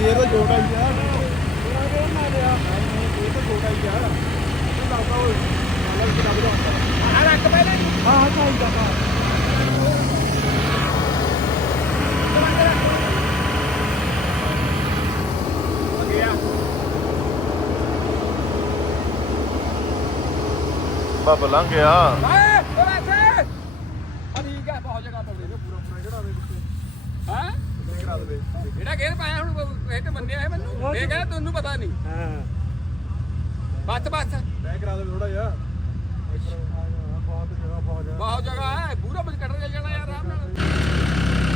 ਇਹ ਤਾਂ ਛੋਟਾ ਹੀ ਆ। ਇਹ ਤਾਂ ਛੋਟਾ ਹੀ ਆ ਇਹ ਲੱਗਦਾ ਉਹ ਮਾਲਾ ਕਿ ਲੱਗਦਾ ਹੁੰਦਾ ਆ ਰੱਖ ਪਹਿਲੇ ਹਾਂ ਹਾਂ ਚਾਹੀਦਾ ਹਾਂ ਬੱਬ ਲੰਘ ਗਿਆ ਓਏ ਓ ਵੈਸੇ ਆ ਠੀਕ ਹੈ ਬਹੁਤ ਜਗ੍ਹਾ ਤੋਂ ਪੂਰਾ ਪੂਰਾ ਜਿਹੜਾ ਦੇ ਵਿੱਚ ਹਾਂ ਕਿੰਨੇ ਕਰਾ ਦੇਵੇ ਜਿਹੜਾ ਗੇਰ ਪਾਇਆ ਹੁਣ ਇਹ ਤੇ ਮੰਨਿਆ ਹੈ ਮੈਨੂੰ। ਇਹ ਕਹਿੰਦਾ ਤੁਹਾਨੂੰ ਪਤਾ ਨਹੀਂ। ਹਾਂ। ਬੱਸ ਬੱਸ। ਲੈ ਕਰਾ ਦੇਵੇ ਥੋੜਾ ਜਿਹਾ। ਬਹੁਤ ਜਗ੍ਹਾ ਬਹੁਤ ਜਗ੍ਹਾ ਬਹੁਤ ਜਗ੍ਹਾ ਹੈ ਪੂਰਾ ਬਜ ਕੱਢ ਜਾਣਾ ਯਾਰ ਆਰਾਮ ਨਾਲ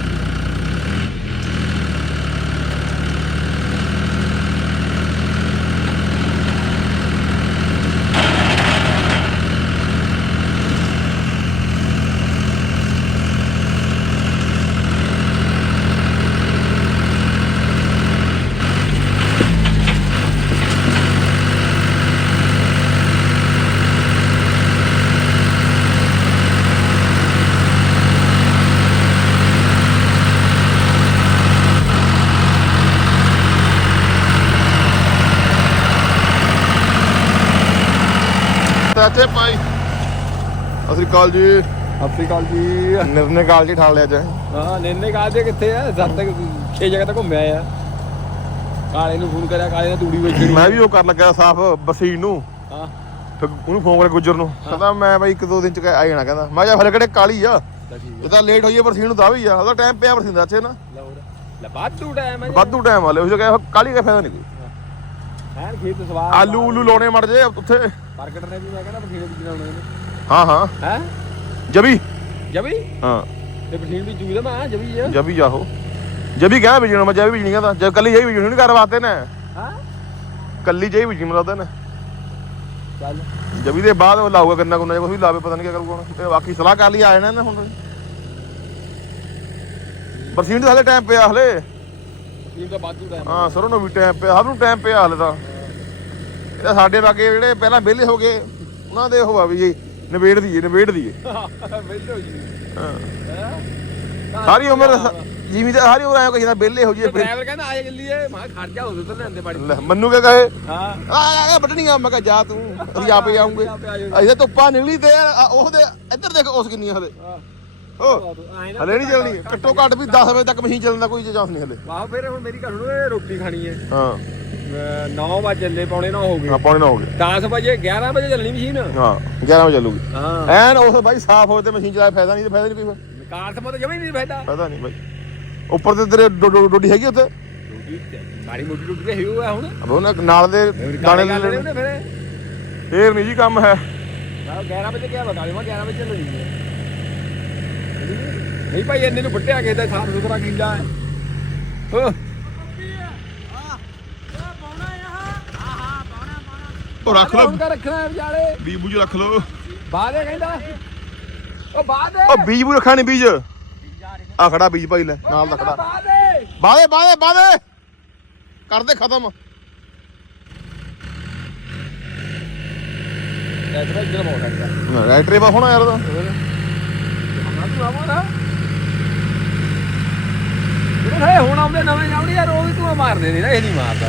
ਚਾਚੇ ਭਾਈ ਅਸਰੀ ਕਾਲ ਜੀ। ਸਤਿ ਸ਼੍ਰੀ ਅਕਾਲ ਜੀ। ਨਿਰਨੇ ਕਾਲ ਜੀ ਠਾਲ ਲਿਆ ਅੱਜ। ਹਾਂ ਨੇਨੇ ਕਾਦੇ ਕਿੱਥੇ ਆ? ਜਦ ਤੱਕ 6 ਜਗ੍ਹਾ ਤੱਕ ਘੁੰਮਿਆ ਆ। ਕਾਲੇ ਨੂੰ ਫੋਨ ਕਰਿਆ ਕਾਲੇ ਨੇ ਤੂੜੀ ਵੇਚਣੀ ਮੈਂ ਵੀ ਉਹ ਕਰਨ ਲੱਗਾ ਸਾਫ਼ ਬਸੀਨ ਨੂੰ। ਹਾਂ। ਫਿਰ ਉਹਨੂੰ ਫੋਨ ਕਰਿਆ ਗੁੱਜਰ ਨੂੰ। ਕਹਿੰਦਾ ਮੈਂ ਬਾਈ ਇੱਕ ਦੋ ਦਿਨ ਚ ਆ ਜਾਣਾ ਕਹਿੰਦਾ। ਮੈਂ ਜਾ ਫਿਰ ਕਿਹੜੇ ਕਾਲੀ ਆ। ਇਹ ਤਾਂ ਲੇਟ ਹੋਈ ਹੈ ਬਰਸੀਨ ਨੂੰ ਦਾ ਵੀ ਆ। ਉਹਦਾ ਟਾਈਮ ਪਿਆ ਬਰਸੀਨ ਦਾ ਅੱਛੇ ਨਾ। ਲੈ ਬਾਦੂ ਟਾਈਮ ਹੈ ਵਾਧੂ ਟਾਈਮ ਵਾਲੇ ਉਹ ਜਗ੍ਹਾ ਕਾਲੀ ਦਾ ਫਾਇਦਾ ਨਹੀਂ ਕੋਈ। ਹੈਨ ਖੇਤ ਸਵਾਰ ਆਲੂ ਉਲੂ ਲਾਉਣੇ ਮੜ ਜੇ ਉੱਥੇ। ਮਾਰਕੀਟ ਨੇ ਵੀ ਮੈਂ ਕਹਿੰਦਾ ਬਠੀਨੇ ਵੀ ਚਲਾਉਣੇ ਨੇ। ਹਾਂ ਹਾਂ। ਹੈ? ਜਬੀ। ਜਬੀ? ਹਾਂ। ਤੇ ਬਠੀਨ ਵੀ ਚੂਦਾ ਮੈਂ ਜਬੀ ਆ। ਜਬੀ ਜਾਹੋ ਜਬੀ ਕਹਿ ਬੀਜਣਾ ਮੈਂ ਜਬੀ ਬੀਜਣੀ ਕਹਿੰਦਾ ਜੇ ਕੱਲੀ ਜਾਈ ਬੀਜਣੀ ਨਹੀਂ ਕਰਵਾਤੇ ਨੇ। ਹਾਂ? ਕੱਲੀ ਜਾਈ ਬੀਜਣੀ ਮਰਦਾ ਨੇ। ਚੱਲ। ਜਬੀ ਦੇ ਬਾਅਦ ਉਹ ਲਾਊਗਾ ਕਿੰਨਾ ਕੁੰਨਾ ਕੁਝ ਵੀ ਲਾਵੇ ਪਤਾ ਨਹੀਂ ਕੀ ਕਰੂਗਾ ਹੁਣ। ਤੇ ਬਾਕੀ ਸਲਾਹ ਕਰ ਲਈ ਆ ਜਾਣਾ ਨੇ ਹੁਣ। ਬਰਸੀਨ ਦੇ ਹਲੇ ਟਾਈਮ ਪਿਆ ਹਲੇ। ਬਠੀਨ ਦਾ ਬਾਦੂ ਟਾਈਮ ਹਾਂ ਸਰੋਂ ਨੂੰ ਵੀ ਟਾਈਮ ਪਿਆ ਸਭ ਨੂੰ ਟਾਈਮ ਪਿਆ ਹਲੇ ਤਾਂ। ਇਹ ਤਾਂ ਸਾਡੇ ਵਾਗੇ ਜਿਹੜੇ ਪਹਿਲਾਂ ਵਿਹਲੇ ਹੋ ਗਏ ਉਹਨਾਂ ਦੇ ਉਹ ਆ ਵੀ ਜੀ। ਵੇਲੋ ਜੀ। ਹਾਂ। ਹੈ? ਸਾਰੀ ਉਮਰ ਜਿਵੇਂ ਤਾਂ ਸਾਰੀ ਉਮਰ ਆਇਆ ਕੋਈ ਨਾ ਵਿਹਲੇ ਹੋ ਜੀਏ ਡਰਾਈਵਰ ਕਹਿੰਦਾ ਆਏ ਜੱਲੀਏ ਮੈਂ ਕਿਹਾ ਖੜ ਜਾ ਉਦੋਂ ਤਾਂ ਲੈਂਦੇ ਬਾੜੀ ਲੈ ਮੰਨੂ ਕਹੇ? ਹਾਂ। ਆ ਆ ਬਟਣੀ ਆ। ਮੈਂ ਕਹਾ ਜਾ ਤੂੰ ਅਸੀਂ ਆਪੇ ਆਉਂਗੇ। ਅਸੀਂ ਧੁੱਪਾਂ ਨਿਕਲੀ ਤੇ ਯਾਰ ਆ ਉਹਦੇ ਇੱਧਰ ਦੇਖ ਉਸ ਕਿੰਨੀ ਆ ਹਲੇ। ਓ ਹਲੇ ਨਹੀਂ ਚੱਲਣੀ। ਘੱਟੋ ਘੱਟ ਵੀ 10 ਵਜੇ ਤੱਕ ਮਸ਼ੀਨ ਚੱਲਣ ਦਾ ਕੋਈ ਚਾਂਸ ਨਹੀਂ ਹਲੇ। ਵਾਹ ਫਿਰ ਹੁਣ ਮੇਰੀ ਸੁਣੋ ਇਹ ਰੋਟੀ ਖਾਣੀ ਹੈ। ਹਾਂ। 9 ਵਜੇ ਚੱਲੇ ਪੌਣੇ 9 ਹੋ ਗਏ। ਪੌਣੇ ਨਾ ਹੋ ਗਏ। 10 ਵਜੇ 11 ਵਜੇ ਚੱਲਣੀ ਮਸ਼ੀਨ? ਹਾਂ 11 ਵਜੇ ਚੱਲੂਗੀ। ਹਾਂ। ਐਨ ਉਸ ਬਾਈ ਸਾਫ਼ ਹੋਏ ਤੇ ਮਸ਼ੀਨ ਚਲਾਏ ਫਾਇਦਾ ਨਹੀਂ ਤੇ ਫਾਇਦਾ ਨਹੀਂ ਕੋਈ ਕਾਰ ਸਮੋ ਤਾਂ ਜਮੀ ਨਹੀਂ ਫਾਇਦਾ। ਫਾਇਦਾ ਨਹੀਂ ਬਾਈ। ਉੱਪਰ ਤੇ ਤੇਰੇ ਡੋ- ਡੋ- ਡੋਡੀ ਹੈਗੀ ਉੱਥੇ? ਮਾੜੀ ਮੋਟੀ ਤੇ ਹੀ ਹੋਇਆ ਹੁਣ। ਅਬ ਉਹਨਾਂ ਨਾਲ ਦੇ ਦਾਣੇ ਦੇ ਉਹਨੇ ਫਿਰ। ਫੇਰ ਨਹੀਂ ਜੀ ਕੰਮ ਹੈ। ਮੈਂ 11 ਵਜੇ ਕਿਹਾ ਬਤਾ ਲਿਆ 11 ਵਜੇ ਚੱਲਣੀ ਹੈ ਨਹੀਂ ਭਾਈ ਇੰਨੇ ਨੂੰ ਫੁੱਟਿਆ ਕਿਸੇ ਦਾ ਸਾਫ਼ ਸੁਥਰਾ ਕੀਲਾ ਹੈ ਹੋ? ਉਹ ਰੱਖ ਲਓ। ਕਾ ਰੱਖਣਾ ਹੈ ਵਿਚਾਲੇ। ਬੀਜ ਬੂਜ ਰੱਖ ਲਓ। ਇਹ ਕਹਿੰਦਾ। ਉਹ ਬਾਅਦ ਉਹ ਬੀਜ ਬੂ ਰੱਖਣਾ ਨਹੀਂ ਬੀਜ। ਆ ਖੜਾ ਬੀਜ ਭਾਈ ਲੈ ਨਾਲ ਦਾ ਖੜਾ। ਇਹ ਬਾਦੇ ਬਾਦੇ ਬਾਦੇ ਕਰਦੇ ਖਤਮ। ਐਤਰਾ ਇੱਧਰ ਮੋੜ ਰਾਈਟਰੇ ਬਾ ਹੋਣਾ ਯਾਰ ਦਾ ਤੂੰ। ਆਵਾਂ ਨਾ ਜਿਹੜੇ ਹੁਣ ਆਉਂਦੇ ਨਵੇਂ ਜਾਉਣੀ ਯਾਰ ਉਹ ਵੀ ਤੂੰ ਮਾਰਦੇ ਨੇ ਨਾ ਇਹ ਨਹੀਂ ਮਾਰਦਾ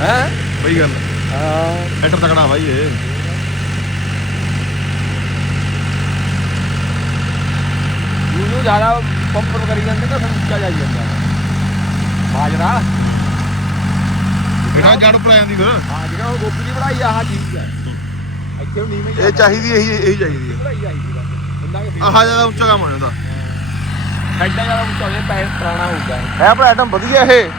ਹੈ? ਬਈ ਗੱਲ ਹਾਂ ਐਟਰ ਤਕੜਾ ਬਾਈ ਇਹ। ਉਹਨੂੰ ਜ਼ਿਆਦਾ ਪੰਪ ਕਰੀ ਜਾਂਦੇ ਤਾਂ ਫਿਰ ਉੱਚਾ ਜਾਈ ਜਾਂਦਾ। ਬਾਜਰਾ। ਬਿਨਾ ਜੜ ਪਲਾ ਜਾਂਦੀ ਫਿਰ? ਹਾਂ ਜਿਹੜਾ ਉਹ ਗੋਪੀ ਦੀ ਬਣਾਈ ਆਹ ਚੀਜ਼ ਹੈ ਇੱਥੇ ਉਹ ਨੀਵੇਂ ਇਹ ਚਾਹੀਦੀ ਇਹੀ ਇਹੀ ਚਾਹੀਦੀ ਹੈ ਬਣਾਈ ਆਈ ਸੀ ਬੰਦਾ ਕਿ ਆਹ ਜ਼ਿਆਦਾ ਉੱਚਾ ਕੰਮ ਹੋ ਜਾਂਦਾ। ਐਡਾ ਜ਼ਿਆਦਾ ਉੱਚਾ ਹੋ ਜਾਏ ਪੈਰ ਪੁਰਾਣਾ ਹੋਊਗਾ ਹੈ ਪਰ ਆਈਟਮ ਵਧੀਆ ਇਹ।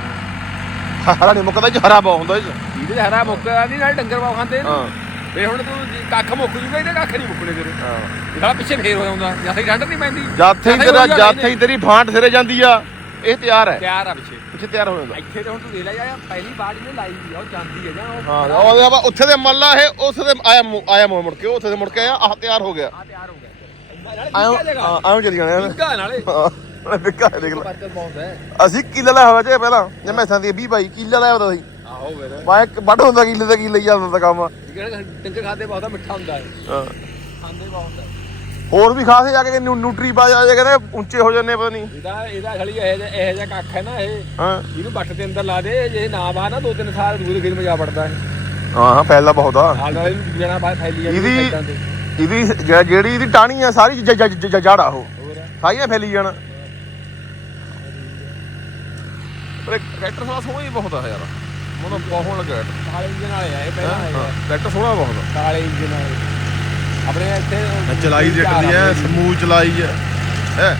ਹਰਾ ਨਹੀਂ ਮੁੱਕਦਾ ਚ ਹਰਾ ਬਹੁਤ ਹੁੰਦਾ ਇਹ 'ਚ। ਇਹਦੇ ਹਰਾ ਮੁੱਕਦਾ ਨਹੀਂ ਨਾਲ ਡੰਗਰ ਪਾਉ ਖਾਂਦੇ ਨੇ ਹਾਂ। ਵੇ ਹੁਣ ਤੂੰ ਜੀ ਕੱਖ ਮੁੱਕ ਜੂਗਾ ਇਹਦੇ ਕੱਖ ਨਹੀਂ ਮੁੱਕਣੇ ਤੇਰੇ। ਹਾਂ। ਇਹਦਾ ਪਿੱਛੇ ਫੇਰ ਹੋ ਜਾਂਦਾ ਜ਼ਿਆਦਾ ਠੰਡ ਨਹੀਂ ਪੈਂਦੀ। ਜਾਥੇ ਹੀ ਤੇਰਾ ਜਾਥੇ ਹੀ ਤੇਰੀ ਫਾਂਟ ਸਿਰੇ ਜਾਂਦੀ ਆ। ਇਹ ਤਿਆਰ ਹੈ। ਤਿਆਰ ਆ ਪਿੱਛੇ। ਪਿੱਛੇ ਤਿਆਰ ਹੋ ਜਾਂਦਾ। ਇੱਥੇ ਤੇ ਹੁਣ ਤੂੰ ਦੇ ਲੈ ਜਾ ਪਹਿਲੀ ਬਾੜ ਇਹਨੇ ਲਾਈ ਦੀ ਆ ਉਹ ਜਾਂਦੀ ਹੈ ਜਾਂ ਉਹ ਹਾਂ ਉਹ ਆਪਾਂ ਉੱਥੇ ਦੇ ਮੱਲਾ ਇਹ ਉਸ ਦੇ ਆਇਆ ਮੁ- ਆਇਆ ਮੁੜ ਕੇ ਉੱਥੇ ਦੇ ਮੁੜ ਕੇ ਆਇਆ ਆਹ ਤਿਆਰ ਹੋ ਗਿਆ। ਆ ਤਿਆਰ ਹੋ ਗਿਆ। ਇੰਨਾ ਨਾਲੇ ਆਇਓ ਨਿੱਕਾ ਜਗ੍ਹਾ। ਹਾਂ, ਆਇਓ ਚਲੀ ਜਾਣਾ ਨਿੱਕਾ ਨਾਲੇ। ਹਾਂ। ਬਿੱਕਾ ਦੇਖ ਲੈ। ਪਰਚਲ ਬਹੁਤ ਹੈ। ਅਸੀਂ ਕਿੱਲਾ ਲਾਇਆ ਹੋਇਆ ਜੇ ਪਹਿਲਾਂ ਜੇ ਮੈਸਾਂ ਦੀ 20 ਬਾਈ ਕਿੱਲਾ ਲਾਇਆ ਹੁੰਦਾ ਸੀ ਆਹੋ ਫਿਰ। ਮੈਂ ਇੱਕ ਵੱਢ ਹੁੰਦਾ ਕਿੱਲੇ ਦਾ ਕਿੱਲੇ ਹੀ ਜਾਂਦਾ ਤਾਂ ਕੰਮ। ਜਿਹੜਾ ਡੰਗਰ ਖਾਦੇ ਬਹੁਤ ਮਿੱਠਾ ਹੁੰਦਾ ਹੈ ਹਾਂ। ਖਾਂਦੇ ਬਹੁਤ ਹੈ ਹੋਰ ਵੀ ਖਾਸੇ ਜਾ ਕੇ ਨਿਊ- ਨਿਊਟਰੀ ਪਾ ਜਾ ਕਹਿੰਦੇ ਉੱਚੇ ਹੋ ਜਾਂਦੇ ਪਤਾ ਨਹੀਂ ਇਹਦਾ ਇਹਦਾ ਖਲੀ ਇਹ ਜਿਹਾ ਇਹ ਜਿਹਾ ਕੱਖ ਹੈ ਨਾ ਇਹ। ਹਾਂ। ਇਹਨੂੰ ਬੱਟ ਦੇ ਅੰਦਰ ਲਾ ਦੇ ਜੇ ਨਾ ਬਾ ਨਾ ਦੋ ਤਿੰਨ ਸਾਲ ਦੂਰ ਫਿਰ ਮਜਾ ਪੜਦਾ ਹੈ ਹਾਂ ਹਾਂ ਫੈਲਦਾ ਬਹੁਤ ਆ। ਹਾਲ ਨਾਲ ਇਹਨੂੰ ਜਣਾ ਬਾਹਰ ਫੈਲੀ ਜਾਂਦੀ ਇਹਦੀ- ਜਿਹੜੀ ਇਹਦੀ ਟਾਣੀ ਆ ਸਾਰੀ ਜੜ ਆ ਉਹ। ਸਾਰੀਆਂ ਫੈਲੀ ਜਾਣ। ਪਰ ਇਹ ਟਰੈਕਟਰ ਸਾਲਾ ਸੋਹਣਾ ਹੀ ਬਹੁਤ ਆ ਯਾਰ। ਮੈਨੂੰ ਬਹੁਤ ਲੱਗਿਆ ਟਰੈਕਟਰ। ਕਾਲੇ ਇੰਜਨ ਵਾਲੇ ਆ ਇਹ ਪਹਿਲਾਂ ਆਏ ਆ। ਟਰੈਕਟਰ ਸੋਹਣਾ ਬਹੁਤ ਆ। ਕਾਲੇ ਇੰਜਨ ਵਾਲੇ। ਆਪਣੇ ਇੱਥੇ ਚਲਾਈ ਝਾੜ ਜੱਟਦੀ ਐ ਚਲਾਈ ਐ ਹੈ?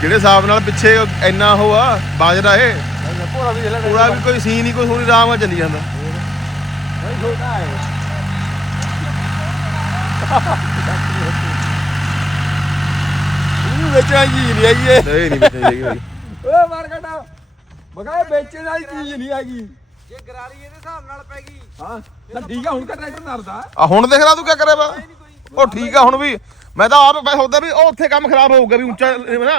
ਜਿਹੜੇ ਹਿਸਾਬ ਨਾਲ ਪਿੱਛੇ ਇੰਨਾ ਉਹ ਆ ਬਾਜਰਾ ਇਹ ਭੋਰਾ ਵੀ ਜਿਹੜਾ ਪੂਰਾ ਵੀ ਕੋਈ ਸੀਨ ਹੀ ਕੋਈ ਸੋਹਣੀ ਆਰਾਮ ਨਾਲ ਚੱਲੀ ਜਾਂਦਾ। ਨਹੀਂ ਛੋਟਾ ਹੈ। ਇਹਨੂੰ ਵੇਚਣਾ ਚੀਜ਼ ਨਹੀਂ ਇਹ ਨਹੀਂ ਨਹੀਂ ਹੈਗੀ ਭਾਈ। ਓਏ ਮਾਰ ਘਟਾ ਮਗਾ ਵੇਚਣ ਵਾਲੀ ਚੀਜ਼ ਨਹੀਂ ਹੈਗੀ। ਜੇ ਗਰਾਰੀ ਇਹਦੇ ਹਿਸਾਬ ਨਾਲ ਪੈ ਗਈ ਹਾਂ ਤਾਂ ਠੀਕ ਆ ਹੁਣ ਤਾਂ ਟਰੈਕਟਰ ਨਰਦਾ। ਆ ਹੁਣ ਦੇਖ ਲਾ ਤੂੰ ਕੀ ਕਰੇ ਵਾ। ਉਹ ਠੀਕ ਆ ਹੁਣ ਵੀ। ਮੈਂ ਤਾਂ ਆਪ ਮੈਂ ਸੋਚਦਾ ਵੀ ਉਹ ਉੱਥੇ ਕੰਮ ਖਰਾਬ ਹੋਊਗਾ ਵੀ ਉੱਚਾ ਨਾ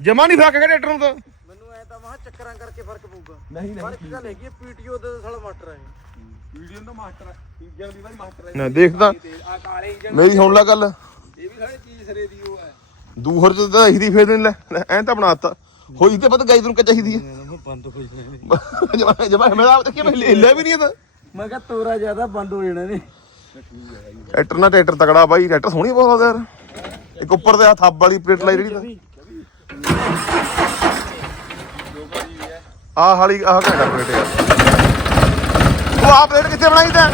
ਜਮਾ ਨਹੀਂ ਫ਼ਰਕ ਟਰੈਕਟਰ ਨੂੰ ਤਾਂ। ਮੈਨੂੰ ਐ ਤਾਂ ਮਹਾ ਚੱਕਰਾਂ ਕਰਕੇ ਫ਼ਰਕ ਪਊਗਾ। ਨਹੀਂ ਨਹੀਂ ਫ਼ਰਕ ਗੱਲ ਹੈਗੀ ਪੀਟੀਓ ਦੇ ਸਾਲਾ ਮਾਸਟਰ ਹੈ ਵੀਡੀਓ ਦਾ ਮਾਸਟਰ ਹੈ ਇੰਜਨ ਦੀ ਵਾਰੀ ਮਾਸਟਰ ਹੈ ਨਾ ਦੇਖਦਾ ਆ ਕਾਲੇ ਇੰਜਨ ਮੇਰੀ ਸੁਣ ਲੈ ਗੱਲ। ਇਹ ਵੀ ਸਾਰੇ ਚੀਜ਼ ਸਰੇ ਦੀ ਉਹ ਹੈ। ਦੂਹਰ ਚ ਤਾਂ ਇਹਦੀ ਫੇਰ ਨਹੀਂ ਲੈ ਐਂ ਤਾਂ ਬਣਾਤਾ ਹੋਈ ਤੇ ਪਤਾ ਗਾਈ ਤੈਨੂੰ ਕਿ ਚਾਹੀਦੀ ਹੈ? ਬੰਦ ਹੋ ਜਾਣੇ ਜਮਾ ਜਮਾ ਮੈਂ ਆਪ ਦੇਖਿਆ ਮੈਂ ਹਿੱਲਿਆ ਵੀ ਨਹੀਂ ਇਹ ਤਾਂ। ਮੈਂ ਕਿਹਾ ਤੋਰਾ ਜ਼ਿਆਦਾ ਬੰਦ ਹੋ ਜਾਣੇ ਨੇ ਟਰੈਕਟਰ ਨਾਲ ਟਰੈਕਟਰ ਤਕੜਾ ਬਾਈ ਟਰੈਕਟਰ ਸੋਹਣੀ ਬਹੁਤ ਆ ਯਾਰ। ਇੱਕ ਉੱਪਰ ਤੇ ਆ ਥੱਬ ਵਾਲੀ ਪਲੇਟ ਲਾਈ ਜਿਹੜੀ ਆਹ ਹਾਲੀ ਆਹ ਘੰਟਾ ਪਲੇਟ ਯਾਰ। ਉਹ ਆਹ ਪਲੇਟ ਕਿੱਥੇ ਬਣਾਈ ਤੈਂ?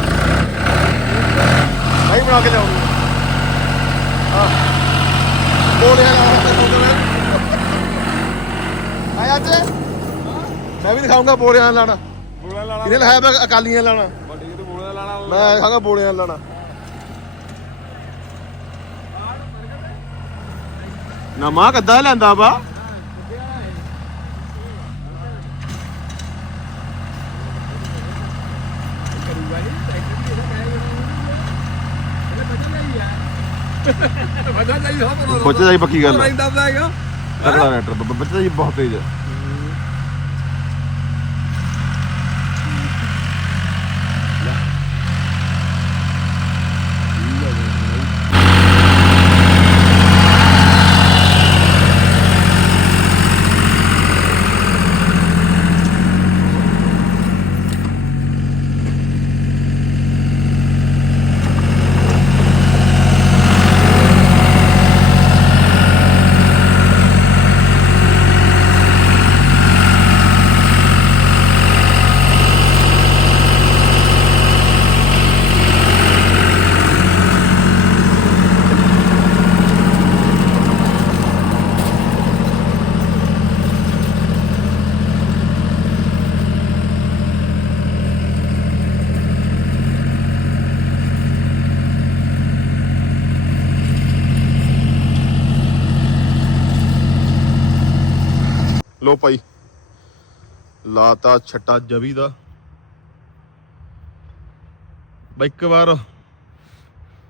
ਨਹੀਂ ਬਣਾ ਕੇ ਲਿਆਉਣੀ ਹਾਂ ਬੋਲਿਆ ਆਇਆ ਅੱਜ? ਮੈਂ ਵੀ ਦਿਖਾਉਂਗਾ ਬੋਲਿਆਂ ਲਾਣਾ। ਇਹਨੇ ਲਹਾਇਆ ਮੈਂ ਅਕਾਲੀਆਂ ਲਾਣਾ। ਵੱਡੀ ਤੇ ਬੋਲਾ ਲਾਣਾ। ਮੈਂ ਖਾਂਗਾ ਬੋਲਿਆਂ ਲਾਣਾ। ਨਾ ਮਾਂ ਕੱਦਾ ਲੈਂਦਾ ਵਾ? ਬਚਾ ਜਾਈ ਪੱਕੀ ਗੱਲ ਹੈ ਤਕੜਾ ਰੈਟਰ ਬੱਚਾ ਜੀ ਬਹੁਤ ਤੇਜ਼ ਹੈ ਲੋ ਭਾਈ। ਲਾਤਾ ਛੱਟਾ ਜਵੀ ਦਾ। ਬਾਈ ਇੱਕ ਵਾਰ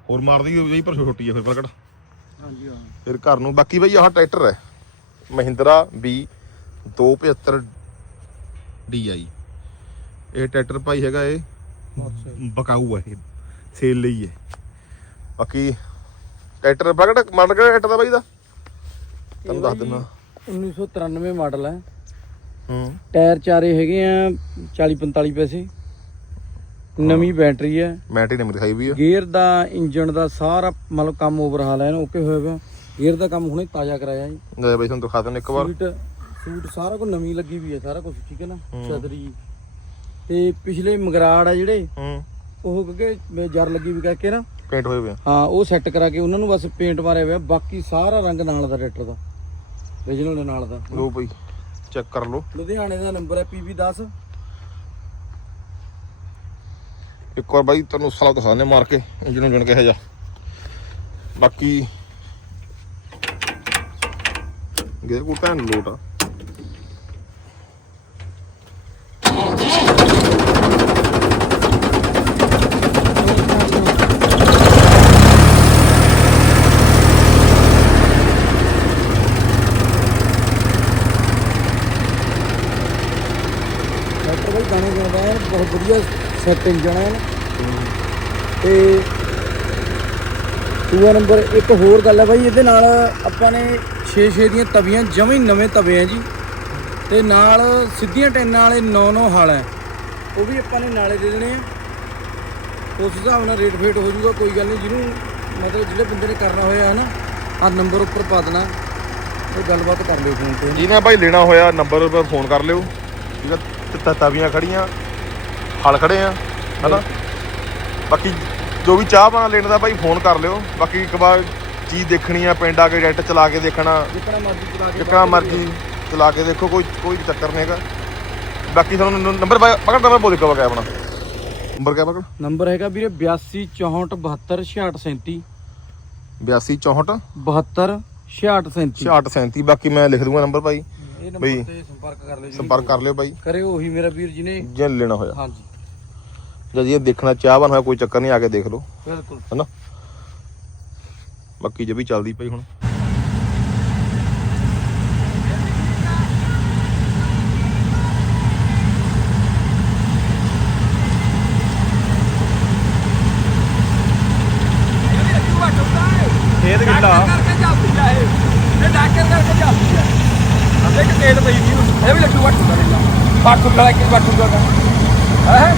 ਹੋਰ ਮਾਰਦੀ ਹੋਈ ਪਰ ਛੋਟੀ ਹੈ ਫਿਰ ਪ੍ਰਗਟ। ਹਾਂਜੀ ਹਾਂ। ਫਿਰ ਘਰ ਨੂੰ। ਬਾਕੀ ਬਈ ਆਹ ਟਰੈਕਟਰ ਹੈ। ਮਹਿੰਦਰਾ B 275 DI ਇਹ ਟਰੈਕਟਰ ਭਾਈ ਹੈਗਾ ਇਹ। ਬਕਾਊ ਹੈ ਇਹ। ਸੇਲ ਲਈ ਹੈ। ਬਾਕੀ ਟਰੈਕਟਰ ਪ੍ਰਗਟ ਮਾਡਲ ਕਿਹੜਾ ਟਰੈਕਟਰ ਦਾ ਬਾਈ ਦਾ? ਤੁਹਾਨੂੰ ਦੱਸ ਦਿੰਦਾ। 1993 ਮਾਡਲ ਹੈ। ਹੂੰ। ਟਾਇਰ ਚਾਰੇ ਹੈਗੇ ਆ 40 45 ਪੈਸੇ। ਨਵੀਂ ਬੈਟਰੀ ਹੈ। ਹੀ ਨੰਬਰ ਦਿਖਾਈ ਵੀ ਆ। ਗੇਅਰ ਦਾ ਇੰਜਨ ਦਾ ਸਾਰਾ ਮਤਲਬ ਕੰਮ ਓਵਰਹਾਲ ਹੈ ਇਹਨੂੰ ਓਕੇ ਹੋਇਆ ਪਿਆ। ਗੇਅਰ ਦਾ ਕੰਮ ਹੁਣੇ ਤਾਜ਼ਾ ਕਰਾਇਆ ਜੀ। ਲੈ ਬਾਈ ਤੁਹਾਨੂੰ ਦਿਖਾ ਦਿੰਦਾ ਇੱਕ ਵਾਰ। ਸੀਟ ਸੂਟ ਸਾਰਾ ਕੁਝ ਨਵੀਂ ਲੱਗੀ ਵੀ ਹੈ ਸਾਰਾ ਕੁਝ ਠੀਕ ਹੈ ਨਾ। ਚਦਰੀ ਤੇ ਪਿਛਲੇ ਮਗਰਾੜ ਆ ਜਿਹੜੇ ਹੂੰ। ਉਹ ਕਿਉਂਕਿ ਜਰ ਲੱਗੀ ਵੀ ਕਰਕੇ ਨਾ। ਪੇਂਟ ਹੋਏ ਹਾਂ ਉਹ ਸੈੱਟ ਕਰਾ ਕੇ ਉਹਨਾਂ ਨੂੰ ਬਸ ਪੇਂਟ ਮਾਰਿਆ ਹੋਇਆ। ਬਾਕੀ ਸਾਰਾ ਰੰਗ ਨਾਲ ਦਾ ਟਰੈਕਟਰ ਦਾ। Origignal ਦੇ ਨਾਲ ਦਾ। ਲੋ ਬਈ ਚੈੱਕ ਕਰ ਲਓ। ਲੁਧਿਆਣੇ ਦਾ ਨੰਬਰ ਹੈ PB10 ਇੱਕ ਵਾਰ ਬਾਈ ਤੁਹਾਨੂੰ ਸਾਲਾ ਦਿਖਾਣੇ ਮਾਰ ਕੇ ਇੰਜਨ ਜਣ ਕੇ ਜਾ ਬਾਕੀ ਗੇਰ ਕੋ ਭੈਣ ਲੋਟ ਆ ਟਰੈਕਟਰ ਬਈ ਗਾਣੇ ਗਾਉਂਦਾ ਹੈ ਬਹੁਤ ਵਧੀਆ ਸੈੱਟ ਇੰਜਨ ਹੈ ਤੇ ਦੂਆ ਨੰਬਰ, ਇੱਕ ਹੋਰ ਗੱਲ ਹੈ ਬਾਈ, ਇਹਦੇ ਨਾਲ ਆਪਾਂ ਨੇ 6-6 ਦੀਆਂ ਤਵੀਆਂ, ਜਮੇ ਨਵੇਂ ਤਵੇ ਆ ਜੀ। ਤੇ ਨਾਲ ਸਿੱਧੀਆਂ ਟੈਨਾਂ ਵਾਲੇ 9-9 ਹਾਲ ਹੈ। ਉਹ ਵੀ ਆਪਾਂ ਨੇ ਨਾਲੇ ਦੇ ਦੇਣੇ ਆ। ਉਸ ਹਿਸਾਬ ਨਾਲ ਰੇਟ ਫੇਟ ਹੋ ਜਾਊਗਾ, ਕੋਈ ਗੱਲ ਨਹੀਂ, ਜਿਹਨੂੰ ਮਤਲਬ ਜਿਹੜੇ ਬੰਦੇ ਨੇ ਕਰਨਾ ਹੋਇਆ ਹੈ ਨਾ ਆ ਨੰਬਰ ਉੱਪਰ ਪਾ ਦੇਣਾ। ਉਹ ਗੱਲਬਾਤ ਕਰ ਲਿਓ ਫੋਨ ਤੇ। ਜਿਹਨੇ ਭਾਈ ਲੈਣਾ ਹੋਇਆ, ਨੰਬਰ ਉੱਪਰ ਫੋਨ ਕਰ ਲਿਓ। ਠੀਕ ਹੈ ਤਵੀਆਂ ਖੜੀਆਂ ਹਲ ਖੜੇ ਆ ਹਨਾ? ਬਾਕੀ ਜੋ ਵੀ ਚਾਹ ਬਣਾ ਲੈਣ ਦਾ ਭਾਈ ਫੋਨ ਕਰ ਲਿਓ। ਬਾਕੀ ਇੱਕ ਵਾਰ ਚੀਜ਼ ਦੇਖਣੀ ਆ ਪਿੰਡ ਆ ਕੇ ਡੈਟ ਚਲਾ ਕੇ ਦੇਖਣਾ। ਜਿੱਕਣਾ ਮਰਜ਼ੀ ਚਲਾ ਕੇ ਜਿੱਕਣਾ ਮਰਜ਼ੀ ਚਲਾ ਕੇ ਦੇਖੋ ਕੋਈ ਕੋਈ ਚੱਕਰ ਨਹੀਂ ਹੈਗਾ। ਬਾਕੀ ਤੁਹਾਨੂੰ ਨੰਬਰ ਪਕੜ ਨੰਬਰ ਬੋਲ ਦਿੱਕਾ ਆਪਣਾ ਨੰਬਰ ਕਿਆ ਪਕੜ? ਨੰਬਰ ਹੈਗਾ ਵੀਰੇ 82 64 72 66 37 82 64 72 66 37 6637 ਬਾਕੀ ਮੈਂ ਲਿਖ ਦੂੰਗਾ ਨੰਬਰ ਭਾਈ ਇਹ ਬਈ। ਨੰਬਰ ਤੇ ਸੰਪਰਕ ਕਰ ਲਿਓ ਸੰਪਰਕ ਕਰ ਲਿਓ ਭਾਈ ਕਰਿਓ ਉਹੀ ਮੇਰਾ ਵੀਰ ਜੀ ਨੇ ਜੇ ਲੈਣਾ ਹੋਇਆ। ਹਾਂਜੀ। ਜਦ ਇਹ ਦੇਖਣਾ ਚਾਹਵਾਨ ਹੋਇਆ ਕੋਈ ਚੱਕਰ ਨਹੀਂ ਆ ਕੇ ਦੇਖ ਲਓ। ਬਿਲਕੁਲ। ਹਨਾ? ਬਾਕੀ ਜੇ ਵੀ ਚੱਲਦੀ ਪਈ ਹੁਣ। ਖੇਤ ਗਿੱਲਾ ਕਰਕੇ ਚੱਲਦੀ ਆ ਇਹ। ਇਹ ਡਾਕਰ ਕਰਕੇ ਚੱਲਦੀ ਆ। ਅੱਧੇ ਕਿ ਤੇਲ ਪਈ ਦੀ ਇਹ ਵੀ ਲੱਡੂ ਵੱਟ ਦਾ ਬਾਟੂ ਦਾ ਇੱਕ ਬਾਟੂ ਦਾ ਹੈ?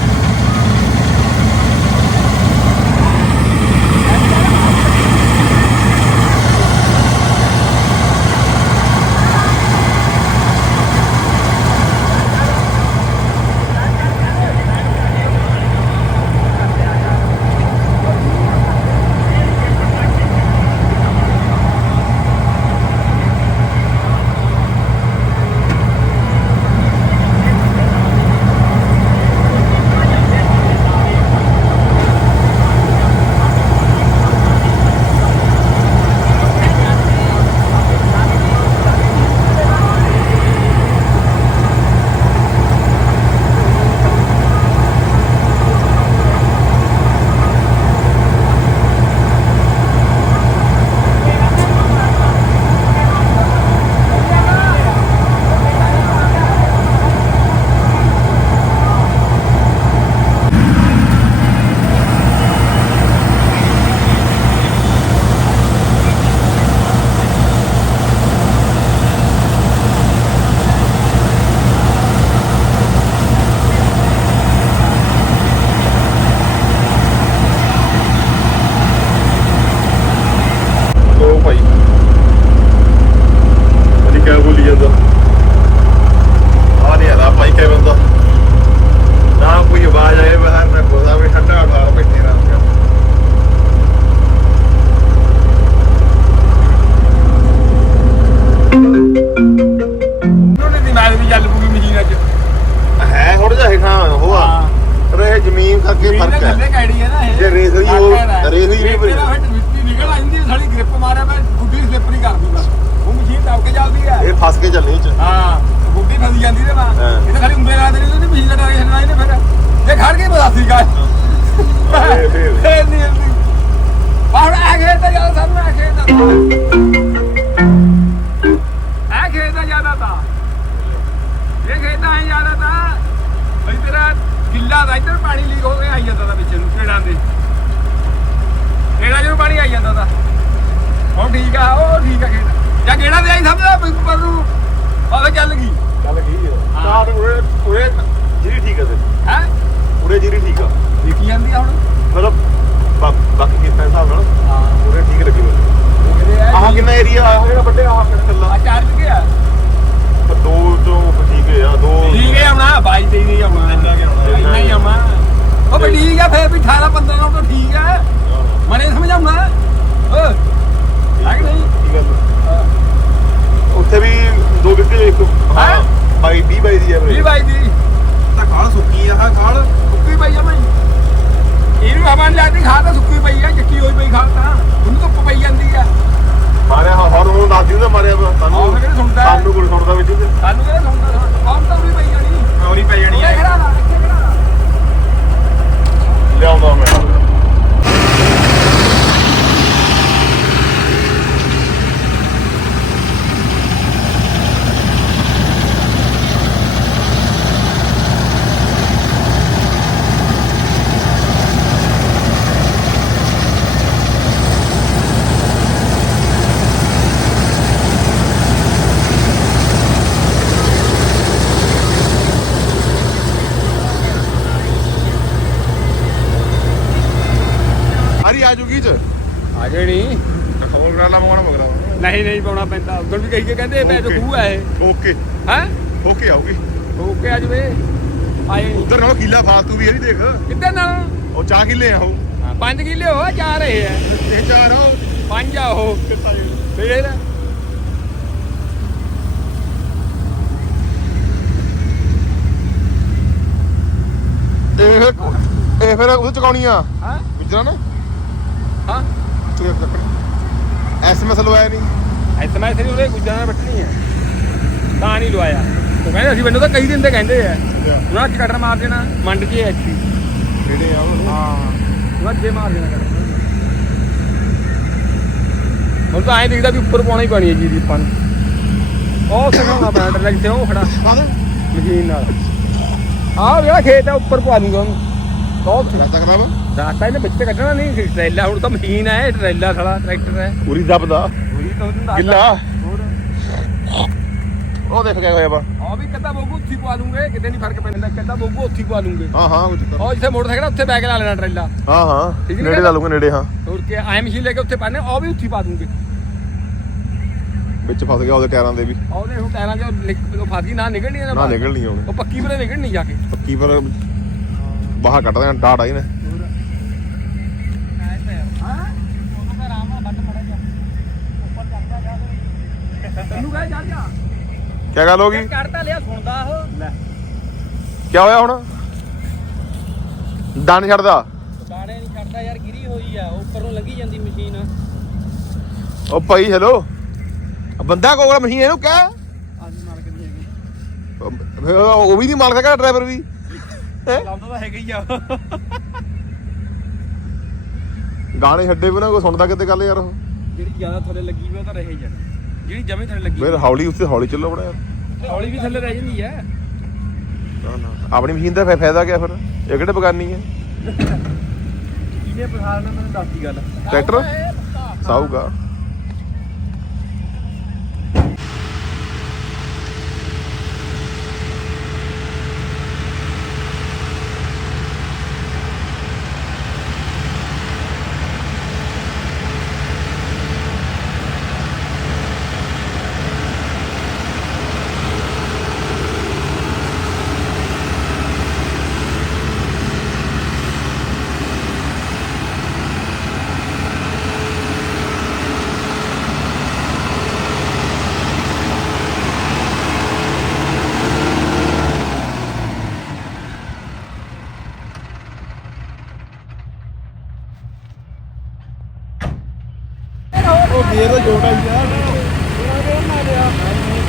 ਆ ਖੇਤ ਦਾ ਆ ਦਾ ਜ਼ਿਆਦਾ ਤਾਂ। ਇਹ ਖੇਤ ਆ ਜ਼ਿਆਦਾ ਤਾਂ ਤੇਰਾ ਗਿੱਲਾ ਦਾ ਇੱਧਰ ਪਾਣੀ ਲੀਕ ਹੋ ਕੇ ਆਈ ਜਾਂਦਾ ਦਾ ਵਿੱਚ ਨੂੰ ਪੇੜਾਂ ਦੇ। ਪੇੜਾਂ ਜਦੋਂ ਪਾਣੀ ਆਈ ਜਾਂਦਾ ਦਾ ਹੁਣ ਠੀਕ ਆ ਉਹ ਠੀਕ ਆ ਖੇਤ ਜਾਂ ਗੇੜਾ ਦੇ ਆਈ ਸਮਝਦਾ ਵੀ ਉੱਪਰ ਨੂੰ। ਆਵੇ ਚੱਲ ਗਈ। ਚੱਲ ਗਈ ਚਾਰ ਉਰੇ ਉਰੇ ਜਿਹੜੀ ਠੀਕ ਹੈ ਤੇ। ਹੈ? ਉਰੇ ਜਿਹੜੀ ਠੀਕ ਆ। ਦੇਖੀ ਜਾਂਦੀ ਆ ਹੁਣ। ਮਤਲਬ ਬਾਕੀ ਕਿਸ ਹਿਸਾਬ ਨਾਲ ਹਾਂ। ਉਰੇ ਠੀਕ ਲੱਗੀ ਮੈਨੂੰ ਆਹ ਕਿੰਨਾ ਏਰੀਆ ਆਇਆ ਜਿਹੜਾ ਵੱਡੇ ਆਹ ਪਿੰਡ ਚੱਲਾ ਆ ਚਾਰ ਗਿਆ ਪਰ ਦੋ ਤੋਂ ਠੀਕ ਹੈ ਆ ਦੋ ਠੀਕ ਹੈ ਆਉਣਾ ਬਾਈ ਤੇ ਨਹੀਂ ਆਉਣਾ। ਇੰਨਾ ਕਿ ਆਉਣਾ। ਇੰਨਾ ਹੀ ਆਉਣਾ। ਉਹ ਵੀ ਠੀਕ ਆ ਫੇਰ ਵੀ 18 15 ਨਾਲ ਤਾਂ ਠੀਕ ਹੈ। ਮਨੇ ਸਮਝਾਉਣਾ। ਓ ਹੈ ਕਿ ਨਹੀਂ? ਠੀਕ ਹੈ ਉੱਥੇ ਵੀ ਦੋ ਵਿਕੇ ਇੱਕ ਹਾਂ ਹੈਂ? ਬਾਈ 20 ਬਾਈ ਦੀ ਹੈ ਵੀ ਬਾਈ ਦੀ। ਤਾਂ ਖਾਲ ਸੁੱਕੀ ਆ ਆਹ ਖਾਲ ਸੁੱਕੀ ਪਈ ਆ ਮੈਂ ਇਹਨੂੰ ਹਵਾ ਨਹੀਂ ਲੱਗਦੀ ਖਾ ਤਾਂ ਸੁੱਕੀ ਪਈ ਆ ਚੱਕੀ ਹੋਈ ਪਈ ਖਾ ਤਾਂ। ਉਹਨੂੰ ਧੁੱਪ ਪਈ ਜਾਂਦੀ ਆ। ਮਾਰਿਆ ਹਰ ਨੂੰ ਦੱਸ ਦਿੰਦਾ ਮਾਰਿਆ ਵਾ। ਆਹ ਸਾਨੂੰ ਕਿਹੜਾ ਸੁਣਦਾ ਹੈ? ਸਾਨੂੰ ਕੋਈ ਸੁਣਦਾ ਵਿੱਚ। ਸਾਨੂੰ ਕਿਹੜਾ ਸੁਣਦਾ ਆਮ ਤਾਂ ਉਰੀ ਪਈ ਜਾਣੀ ਔਰੀ ਪੈ ਜਾਣੀ ਲਾ ਲਿਆਉਂਦਾ ਮੈਂ ਡਿੱਗੀ ਚ ਆ ਜਣੀ ਹੋਰ ਕਰਾ ਲਾ ਮਗਣਾ ਮਗਰਾ ਨਹੀਂ ਨਹੀਂ ਪਾਉਣਾ ਪੈਂਦਾ। ਉਦੋਂ ਵੀ ਕਹੀ ਕੇ ਕਹਿੰਦੇ ਪੈ ਜੋ. ਖੂਹ ਹੈ ਇਹ ਓਕੇ। ਹੈ? ਓਕੇ ਆਉਗੀ ਓਕੇ ਆ ਜਵੇ। ਆਏ। ਉਧਰ ਨਾਲ ਕਿੱਲਾ ਫਾਲਤੂ ਵੀ ਇਹ ਨਹੀਂ ਦੇਖ। ਕਿੱਦਾਂ ਨਾਲ? ਉਹ ਚਾਹ ਕਿੱਲੇ ਆ ਉਹ। 5 ਕਿੱਲੇ ਹੋ ਜਾ ਰਹੇ ਆ। ਇਹ ਚਾਰ ਆ ਉਹ। ਪੰਜ ਆ ਉਹ। ਫੇਰ? ਇਹ ਫਿਰ ਇਹ ਫਿਰ ਉਹ ਚਕਾਉਣੀ ਆ? ਹਾਂ? ਗੁਜਰਾ ਨਾ? ਹਾਂ। ਐਸਐਮਐਸ ਲਵਾਇਆ ਨਹੀਂ। ਮੈਂ ਇਥੇ ਉਹਦੇ ਗੁੱਜਾਂ ਨਾਲ ਬੱਟਣੀ ਹੈ ਤਾਂ ਨਹੀਂ ਲਵਾਇਆ। ਉਹ ਕਹਿੰਦੇ ਅਸੀਂ ਮੈਨੂੰ ਤਾਂ ਕਈ ਦਿਨ ਤੇ ਕਹਿੰਦੇ ਆ। ਉਹਨਾਂ ਚ ਕਟਰ ਮਾਰ ਦੇਣਾ ਮੰਡ ਜੇ ਐਚਪੀ ਜਿਹੜੇ ਆ ਉਹ? ਹਾਂ। ਉਹਨਾਂ ਜੇ ਮਾਰ ਦੇਣਾ ਕਟਰ। ਹੁਣ ਤਾਂ ਐਂ ਦਿਖਦਾ ਵੀ ਉੱਪਰ ਪਾਉਣਾ ਹੀ ਪੈਣੀ ਹੈ ਜੀ ਦੀ ਆਪਾਂ ਨੂੰ। ਉਹ ਸਿਖਾਉਣਾ ਪੈਣਾ ਟਰੈਕ ਤੇ ਉਹ ਖੜਾ। ਮਸ਼ੀਨ ਨਾਲ। ਆਹ ਜਿਹੜਾ ਖੇਤ ਆ ਉੱਪਰ ਪਵਾ ਦੂੰਗਾ ਉਹਨੂੰ। ਬਹੁਤ ਰਸਤਾ ਖਰਾਬ? ਰਾਸਤਾ ਇਹਨੇ ਵਿੱਚ ਤੇ ਕੱਢਣਾ ਨਹੀਂ ਟਰੈਲਾ ਹੁਣ ਤਾਂ ਮਸ਼ੀਨ ਹੈ ਇਹ ਟਰੈਲਾ ਸਾਲਾ ਟਰੈਕਟਰ ਹੈ। ਪੂਰੀ ਦੱਬਦਾ ਉਹੀ ਤਾਂ ਉਹਨੂੰ ਦੱਸਦਾ। ਗਿੱਲਾ। ਹੋਰ? ਉਹ ਦੇਖ ਕੇ ਹੋਇਆ ਵਾ। ਆ ਵੀ ਕੱਦਾ ਬੋਗੂ ਉੱਥੀ ਪਵਾ ਲੂੰਗੇ। ਕਿਤੇ ਨਹੀਂ ਫ਼ਰਕ ਪੈਂਦਾ। ਕੱਦਾ ਬੋਗੂ ਉੱਥੀ ਪਵਾ ਲੂੰਗੇ। ਹਾਂ ਹਾਂ ਕੁਝ ਕਰ ਉਹ ਜਿੱਥੇ ਮੋਟਰਸਾਈਕਲ ਆ, ਉੱਥੇ ਬੈਗ ਲਾ ਲੈਣਾ ਟਰੈਲਾ। ਹਾਂ ਹਾਂ ਠੀਕ ਨੀ ਨੇੜੇ ਗੱਲ? ਲਾ ਲੂੰਗਾ ਨੇੜੇ ਹਾਂ। ਹੋਰ ਕੀ ਆਏ ਮਸ਼ੀਨ ਲੈ ਕੇ ਉੱਥੇ ਪਾਣੇ ਉਹ ਵੀ ਉੱਥੀ ਪਾ ਦੂੰਗੇ। ਵਿੱਚ ਫਸ ਗਿਆ ਉਹਦੇ ਟਾਇਰਾਂ ਦੇ ਵੀ। ਉਹਦੇ ਹੁਣ ਟਾਇਰਾਂ 'ਚ ਨਿਕ- ਉਹ ਨਾ ਨਿਕਲਣੀ ਨਾ ਨਿਕਲਣੀ ਉਹਨੇ ਉਹ ਪੱਕੀ ਬਲੇ ਨਿਕਲਣੀ ਜਾ ਕੇ। ਪੱਕੀ ਪਰ ਬਾਹਰ ਕੱਢ ਦੇਣਾ ਡਾਟ ਆਈ ਨੇ। ਤੈਨੂੰ ਕਹੇ ਚੱਲ ਜਾ। ਕੀ ਗੱਲ ਹੋ ਗਈ? ਚੜਦਾ ਲਿਆ ਸੁਣਦਾ ਉਹ। ਲੈ। ਕੀ ਹੋਇਆ ਹੁਣ? ਡੰਨ ਛੱਡਦਾ? ਦਾਣੇ ਨਹੀਂ ਛੱਡਦਾ ਯਾਰ ਗਿਰੀ ਹੋਈ ਆ ਉੱਪਰੋਂ ਲੰਗੀ ਜਾਂਦੀ ਮਸ਼ੀਨ। ਉਹ ਭਾਈ ਹੈਲੋ ਬੰਦਾ ਕੋਲ ਮਸ਼ੀਨ ਇਹਨੂੰ ਕਹਿ। ਉਹ ਵੀ ਨਹੀਂ ਮਾਲਕ ਹੈਗਾ ਡਰਾਈਵਰ ਵੀ। ਹੈਂ? ਲਾਉਂਦਾ ਤਾਂ ਹੈਗਾ ਹੀ ਆ। ਗਾਣੇ ਛੱਡੇ ਬਿਨਾ ਕੋਈ ਸੁਣਦਾ ਕਿਤੇ ਗੱਲ ਯਾਰ ਜਿਹੜੀ ਜ਼ਿਆਦਾ ਥੱਲੇ ਲੱਗੀ ਉਹ ਤਾਂ ਰਹੇ ਜਾਣਾ। ਜਿਹੜੀ ਜਮੇ ਥੱਲੇ ਲੱਗੀ ਫਿਰ ਹੌਲੀ ਉੱਤੇ ਹੌਲੀ ਚੱਲੋ ਬੜਾ ਯਾਰ। ਹੌਲੀ ਵੀ ਥੱਲੇ ਰਹਿ ਜਾਂਦੀ ਆ। ਆਪਣੀ ਮਸ਼ੀਨ ਦਾ ਫਾਇ- ਫਾਇਦਾ ਕਿਆ ਫਿਰ? ਇਹ ਕਿਹੜੇ ਬਗਾਨੀ ਹੈ ਕਿਹਨੇ ਪਸਾਰਨਾ ਮੈਨੂੰ ਦੱਸਦੀ ਗੱਲ। ਟਰੈਕਟਰ? ਸਾਊਗਾ। ਗੇਰ ਦਾ ਛੋਟਾ ਹੀ ਆ ਦੇ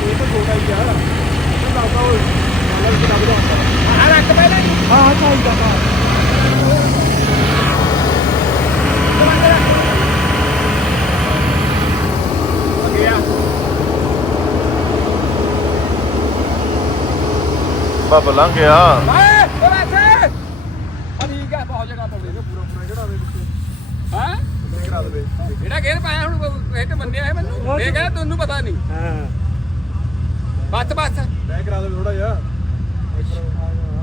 ਇਹ ਤਾਂ ਛੋਟਾ ਹੀ ਆ। ਉਹ ਲੱਗਦਾ ਉਹ ਨਾਲ ਕਿ ਲੱਗਦਾ ਹੁੰਦਾ ਆ ਰੱਖ ਪਹਿਲਾਂ ਹੀ ਹਾਂ ਹਾਂ ਚਾਹੀਦਾ ਹਾਂ ਬਾਬਾ ਲੰਘ ਗਿਆ ਓਏ ਉਹ ਵੈਸੇ ਆ ਠੀਕ ਹੈ ਬਹੁਤ ਜਗ੍ਹਾ ਤੋਂ ਦੇ ਪੂਰਾ ਪੂਰਾ ਜਿਹੜਾ ਦੇ ਵਿੱਚ ਹਾਂ ਕਰਾ ਦੇਵੇ ਜਿਹੜਾ ਗੇਰ ਪਾਇਆ ਹੁਣ ਇਹ ਤੇ ਮੰਨਿਆ ਹੈ ਮੈਨੂੰ। ਇਹ ਕਹਿੰਦਾ ਤੈਨੂੰ ਪਤਾ ਨਹੀਂ। ਹਾਂ। ਬਸ ਬਸ। ਬੈਕ ਕਰਾ ਦੇਵੇ ਥੋੜਾ ਜਿਹਾ।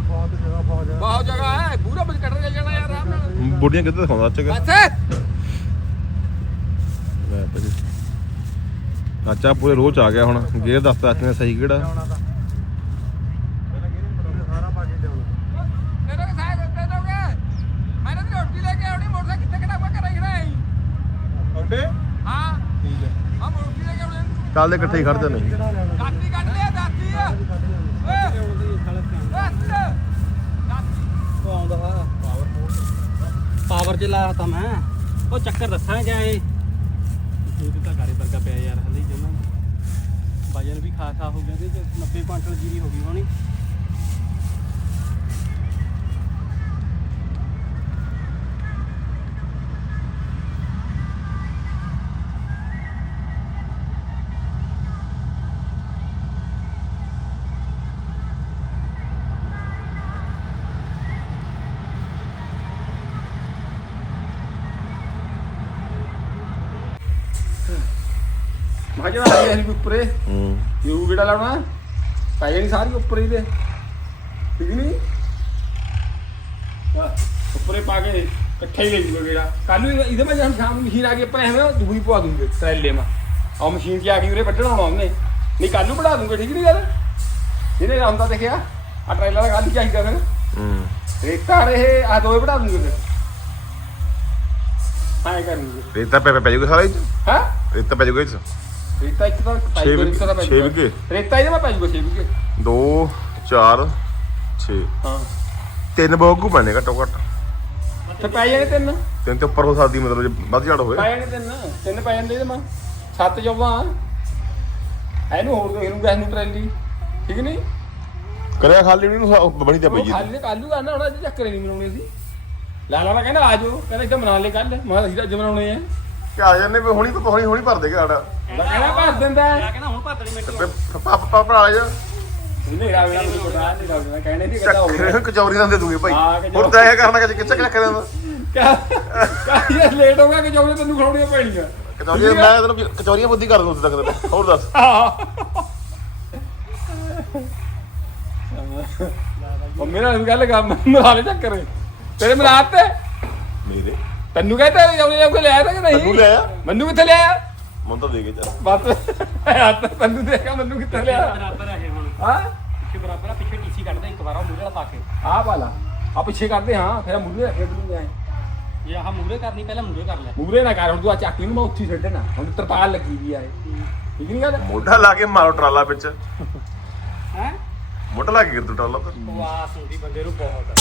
ਬਹੁਤ ਜਗ੍ਹਾ ਬਹੁਤ ਜਗ੍ਹਾ ਬਹੁਤ ਜਗ੍ਹਾ ਹੈ ਪੂਰਾ ਬਜ ਕੱਢ ਕੇ ਜਾਣਾ ਯਾਰ ਆਰਾਮ ਨਾਲ। ਬੁੱਢੀਆਂ ਕਿੱਥੇ ਦਿਖਾਉਂਦਾ ਅੱਛਾ ਬਸ। ਅੱਛਾ ਪੂਰੇ ਰੋਜ਼ ਆ ਗਿਆ ਹੁਣ। ਗੇਅਰ ਦੱਸਦਾ ਅੱਜ ਨੇ ਸਹੀ ਕਿਹੜਾ ਆਉਣਾ ਤਾਂ ਪਹਿਲਾਂ ਕਿਹਨੇ ਪੜਾਉਣਾ ਸਾਰਾ ਪਾ ਕੇ ਲਿਆਉਣਾ ਤੇਰੇ ਕੋ ਸਾਇਦ ਉੱਤੇ ਦੋਗੇ ਮੈਂ ਤਾਂ ਰੋਟੀ ਲੈ ਕੇ ਆਉਣੀ ਮੋਟਰਸਾਈਕਲ ਕਿੱਥੇ ਕਿਹੜਾ ਕਰਾ ਖੜਾ ਹੈ ਤੁਹਾਡੇ ਹਾਂ ਠੀਕ ਹੈ ਆ ਰੋਟੀ ਲੈ ਕੇ ਆਉਣੀ ਕੱਲ ਦੇ ਇਕੱਠੇ ਹੀ ਖੜਦੇ ਲੈਣਾ ਦਾਤੀ ਕੱਢ ਲਿਆ ਦਾਤੀ। ਪਾਵਰ ਚ ਲਾਇਆ ਤਾਂ। ਮੈਂ ਉਹ ਚੱਕਰ ਦੱਸਾਂ ਜਾਏ ਇਹ? ਤਾਂ ਗਾਰੇ ਵਰਗਾ ਪਿਆ ਯਾਰ ਹਲੇ ਜਮਾ ਵਜਨ ਵੀ ਖਾਸਾ ਹੋ ਗਿਆ ਤੇ 90 ਕੁਇੰਟਲ ਜੀਰੀ ਹੋ ਗਈ ਹੋਣੀ। ਮੈਂ ਜਿਹੜਾ ਆ ਗਿਆ ਸੀ ਉੱਪਰੇ। ਹੂੰ। ਯੂ ਕਿਹੜਾ ਲਾਉਣਾ? ਪੈ ਜਾਣੀ ਸਾਰੀ ਉੱਪਰ ਹੀ ਦੇ ਠੀਕ ਨਹੀਂ? ਉੱਪਰੇ ਪਾ ਕੇ ਇਕੱਠੇ ਹੀ ਲੈ ਜੂਗਾ ਜਿਹੜਾ ਕੱਲ ਨੂੰ ਇਹਦੇ ਮੈਂ ਜਦ ਸ਼ਾਮ ਨੂੰ ਮਸ਼ੀਨ ਆ ਗਈ ਆਪਾਂ ਐਵੇਂ ਦੂਈ ਪਵਾ ਦੂੰਗੇ ਟਰੈਲੇ ਮਾ। ਆ ਮਸ਼ੀਨ 'ਚ ਆ ਗਈ ਉਰੇ ਵੱਢਣ ਆਉਣਾ ਉਹਨੇ। ਨਹੀਂ ਕੱਲ ਨੂੰ ਬਣਾ ਦੂੰਗੇ ਠੀਕ ਨਹੀਂ ਗੱਲ? ਜਿਹਨੇ ਆਉਂਦਾ ਦੇਖਿਆ? ਆ ਟਰੈਲਾ ਦਾ ਕੱਲ ਚਾਹੀਦਾ ਫਿਰ। ਹੂੰ। ਰੇਤਾ ਇਹ ਆ ਦੂੰਗੇ ਫਿਰ। ਹਾਂ ਕਰਨਗੇ। ਰੇਤਾ ਪੈ ਪੈ 'ਚ? ਹਾਂ? ਪੈ? ਰੇਤਾ ਇੱਕ ਤਾਂ ਛੇ ਪਾਈ ਵਿਗੇ- ਛੇ। ਵਿਗੇ। ਰੇਤਾ ਇਹਦੇ ਮੈਂ ਪੈ ਜੂਗਾ 6 ਵਿਗੇ ਦੋ 4 6 ਹਾਂ। ਤਿੰਨ ਬੋਗੂ ਪੈਣੇ ਘੱਟੋ ਘੱਟ। ਤੇ ਪੈ ਜਾਣੇ ਤਿੰਨ। ਤਿੰਨ ਤੇ ਉੱਪਰ ਹੋ ਸਕਦੀ ਮਤਲਬ ਜੇ ਵੱਧ ਝੜ ਹੋਵੇ। ਪੈ ਜਾਣੇ ਤਿੰਨ। ਤਿੰਨ ਪੈ ਜਾਂਦੇ ਇਹਦੇ ਮੈਂ ਸੱਤ ਚੌਵਾਂ ਇਹਨੂੰ ਹੋਰ ਦੇ ਇਹਨੂੰ ਗੈਸ ਨੂੰ ਟਰੈਲੀ ਠੀਕ ਨਹੀਂ? ਕਰਿਆ ਖਾਲੀ ਨਹੀਂ ਨੂੰ ਬਣੀ ਤਾਂ ਪਈ ਉਹ ਖਾਲੀ ਕਾਲੂ ਕਰਨਾ ਹੁਣ ਅੱਜ ਚੱਕਰ ਨਹੀਂ ਮਨਾਉਣੇ ਸੀ ਲਾਲਾ ਦਾ ਕਹਿੰਦਾ ਆ ਜਾਓ। ਕਹਿੰਦਾ ਇੱਥੇ ਮਨਾ ਲੈ ਕੱਲ ਮੈਂ ਕਿਹਾ ਅਸੀਂ ਤਾਂ ਅੱਜ ਮਨਾਉਣੇ ਆ। ਕਿ ਆ ਜਾਂਦੇ ਵੀ ਹੁਣੀ ਹੁਣੀ ਹੁਣੀ ਭਰ ਸਾਡਾ ਮੈਂ ਕਹਿੰਦਾ ਭਰ ਦਿੰਦਾ ਕਹਿੰਦਾ ਹੁਣ ਭੱਤਣੀ ਮਿੰਟ ਤੇ ਪਾਪਾ ਪਾਪਾ ਆ। ਜਾ ਨਹੀਂ ਰਾਵਣਾ ਮੈਨੂੰ ਪਤਾ ਨਹੀਂ ਰਾਵਣਾ ਕਹਿੰਦੇ ਨਹੀਂ ਕਹਿੰਦਾ ਹੋਊਗਾ। ਚੱਕਰ ਕਚੌਰੀ ਨਾਲ ਦੇ ਦੂਗੇ ਭਾਈ। ਹਾਂ, ਕਚੌਰੀ। ਹੁਣ ਤਾਂ ਇਹ ਕਰਨਾ ਕਿ ਕਿੱਥੇ ਚੱਕ ਕਿਆ ਕਿਆ ਇਹ ਲੇਟ ਹੋ ਗਿਆ ਕਿ ਜੋਗੇ ਤੈਨੂੰ ਖੜਾਉਣੀਆਂ ਪੈਣੀਆਂ। ਕਚੌਰੀ ਮੈਂ ਤੈਨੂੰ ਕਚੌਰੀਆਂ ਬੁੱਧੀ ਕਰ ਦੂੰ ਉਸ ਤੱਕ ਤੇ। ਹੋਰ ਦੱਸ। ਉਹ ਮੇਰਾ ਗੱਲ ਕਰ ਮਰਾਲੇ ਚੱਕਰ। ਤੇਰੇ ਮਰਾਤ ਤੇ? ਮੇਰੇ? ਤੈਨੂੰ ਕਹਿੰਦਾ ਜਾਉਣੇ ਜਾਉਗੇ ਲਿਆਇਆ ਤਾਂ ਕਿ ਨਹੀਂ ਤੈਨੂੰ? ਲਿਆਇਆ? ਮੈਨੂੰ ਕਿੱਥੇ ਲਿਆਇਆ? ਮਨ ਤਾਂ ਦੇ ਕੇ ਚੱਲ। ਬਸ। ਹੱਥ ਤੈਨੂੰ ਦੇਖਾ ਮੈਨੂੰ ਕਿੱਥੇ ਲਿਆਇਆ? ਬਰਾਬਰ ਹੈ ਹੁਣ। ਹਾਂ? ਪਿੱਛੇ ਬਰਾਬਰ ਆ ਪਿੱਛੇ ਟੀਸੀ ਕੱਢਦਾ ਇੱਕ ਵਾਰ ਉਹ ਮੂਰੇ ਵਾਲਾ ਪਾ ਕੇ। ਆਹ ਵਾਲਾ। ਆ ਪਿੱਛੇ ਕਰਦੇ ਹਾਂ। ਫਿਰ ਮੂਰੇ ਰੱਖੇ ਤੂੰ ਜਾਏ ਜੇ ਆਹ ਮੂਰੇ ਕਰਨੀ ਪਹਿਲਾਂ ਮੂਰੇ ਕਰ ਲੈ। ਮੂਰੇ ਨਾ ਕਰ ਹੁਣ ਤੂੰ ਆ ਚੱਕ ਨੂੰ ਮੈਂ ਉੱਥੇ ਹੀ ਛੱਡਣਾ ਹੁਣ ਤਰਪਾਲ ਲੱਗੀ ਵੀ ਆ ਇਹ। ਠੀਕ ਨਹੀਂ ਗੱਲ? ਮੋਢਾ ਲਾ ਕੇ ਮਾਰੋ ਟਰਾਲਾ ਵਿੱਚ। ਹੈ? ਮੋਢਾ ਲਾ ਕੇ ਗਿਰ ਤੂੰ ਟਰਾਲਾ ਤੇ ਵਾਸ ਹੁੰਦੀ ਬੰਦੇ ਨੂੰ ਬਹੁਤ